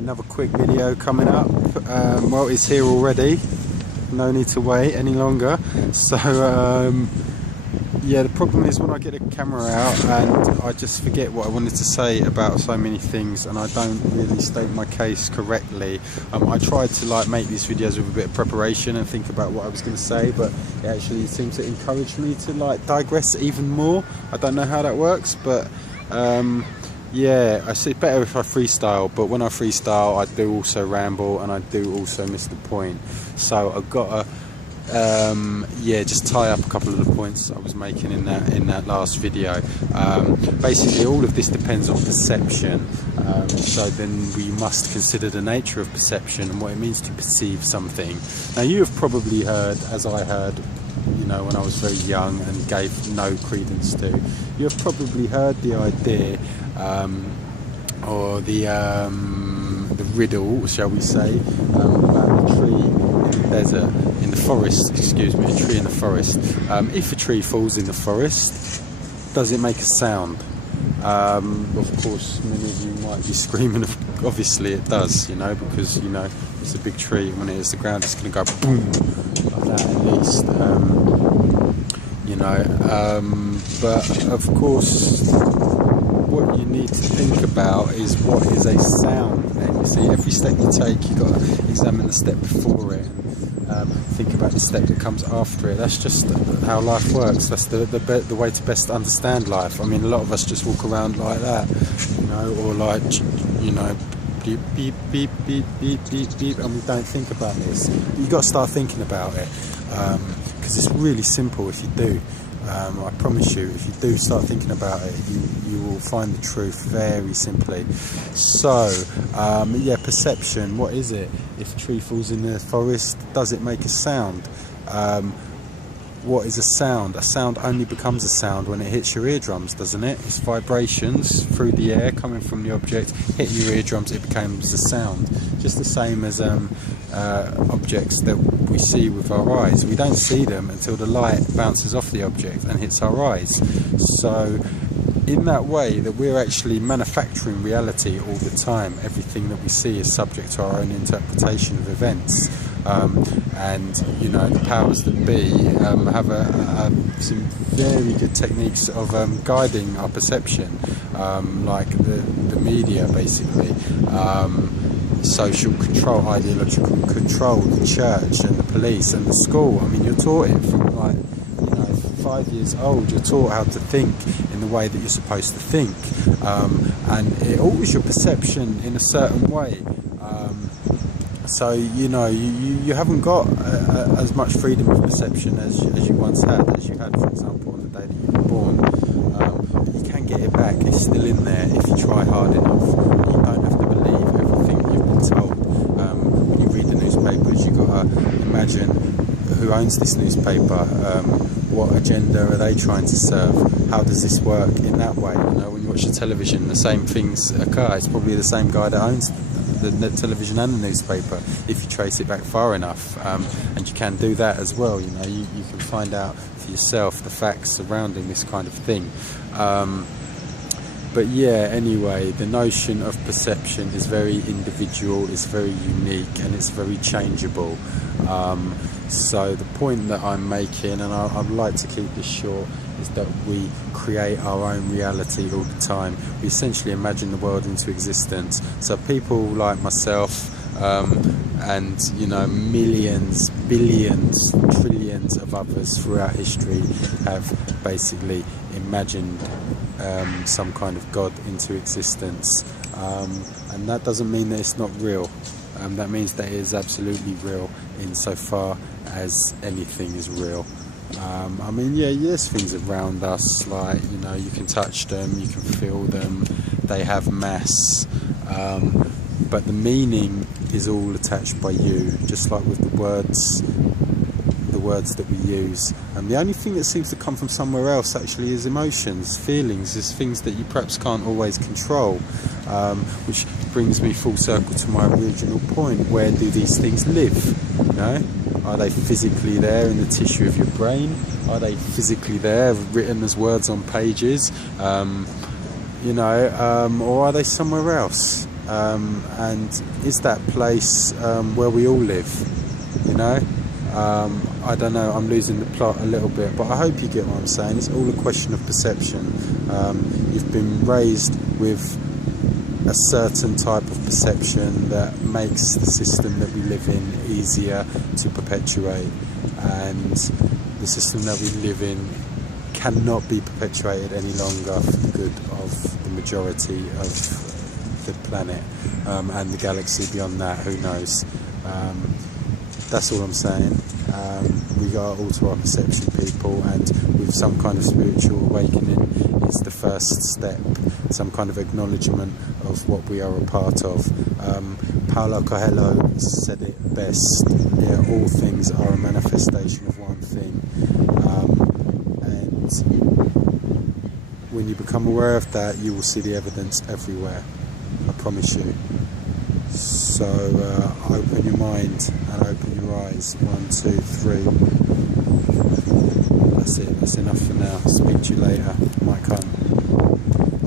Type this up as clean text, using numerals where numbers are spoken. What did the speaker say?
another quick video coming up. Well, it's here already, no need to wait any longer. So yeah, the problem is when I get a camera out and I just forget what I wanted to say about so many things, and I don't really state my case correctly. I tried to make these videos with a bit of preparation and think about what I was going to say, but it actually seems to encourage me to digress even more. I don't know how that works, but yeah, I see it better if I freestyle, but when I freestyle I do also ramble and I do also miss the point. So I've got to yeah, just tie up a couple of the points I was making in that last video. Basically all of this depends on perception, so then we must consider the nature of perception and what it means to perceive something. Now you have probably heard, as I heard, you know, when I was very young and gave no credence to, you have probably heard the idea or the riddle, shall we say, about a tree in the desert, in the forest, excuse me, a tree in the forest. If a tree falls in the forest, does it make a sound? Of course, many of you might be screaming, obviously it does, you know, because, you know, it's a big tree. When it hits the ground, it's going to go boom, like that at least, you know. But of course, what you need to think about is what is a sound. Then you see, every step you take, you've got to examine the step before it and think about the step that comes after it. That's just how life works. That's the way to best understand life. I mean, a lot of us just walk around like that, you know, or like, you know, beep beep beep beep beep beep beep, and we don't think about this. But you've got to start thinking about it, because it's really simple if you do. I promise you, if you do start thinking about it, you will find the truth very simply. So, yeah, perception, what is it? If a tree falls in the forest, does it make a sound? What is a sound? A sound only becomes a sound when it hits your eardrums, doesn't it? It's vibrations through the air coming from the object, hitting your eardrums, it becomes a sound. Just the same as objects that we see with our eyes. We don't see them until the light bounces off the object and hits our eyes. So in that way, that we're actually manufacturing reality all the time. Everything that we see is subject to our own interpretation of events. And you know, the powers that be have some very good techniques of guiding our perception, like the media, basically, social control, ideological control, the church and the police and the school. I mean, you're taught it from 5 years old. You're taught how to think in the way that you're supposed to think, and it alters your perception in a certain way. So you know, you haven't got as much freedom of perception as you once had, for example, on the day that you were born. But you can get it back. It's still in there if you try hard enough. You don't have to believe everything you've been told. When you read the newspapers, you've got to imagine who owns this newspaper. What agenda are they trying to serve? How does this work in that way? You know, when you watch the television, the same things occur. It's probably the same guy that owns the television and the newspaper, if you trace it back far enough, and you can do that as well. You know, you can find out for yourself the facts surrounding this kind of thing. But yeah, anyway, the notion of perception is very individual, it's very unique, and it's very changeable. So the point that I'm making, and I'd like to keep this short, is that we create our own reality all the time. We essentially imagine the world into existence. So people like myself, and you know, millions, billions, trillions of others throughout history have basically imagined some kind of God into existence, and that doesn't mean that it's not real. That means that it is absolutely real insofar as anything is real. I mean, yeah, there's things around us, like, you know, you can touch them, you can feel them, they have mass, but the meaning is all attached by you, just like with the words that we use. And the only thing that seems to come from somewhere else actually is emotions, feelings, is things that you perhaps can't always control, which brings me full circle to my original point. Where do these things live? You know, are they physically there in the tissue of your brain? Are they physically there, written as words on pages? You know, or are they somewhere else? and is that place where we all live, you know? I don't know, I'm losing the plot a little bit, but I hope you get what I'm saying. It's all a question of perception. You've been raised with a certain type of perception that makes the system that we live in easier to perpetuate, and the system that we live in cannot be perpetuated any longer for the good of the majority of the planet, and the galaxy beyond that, who knows. That's all I'm saying. We are all to our perception, people, and with some kind of spiritual awakening, it's the first step, some kind of acknowledgement of what we are a part of. Paulo Coelho said it best: yeah, all things are a manifestation of one thing. And when you become aware of that, you will see the evidence everywhere. I promise you. So open your mind and open your eyes. 1, 2, 3. That's it. That's enough for now. Speak to you later. Might come.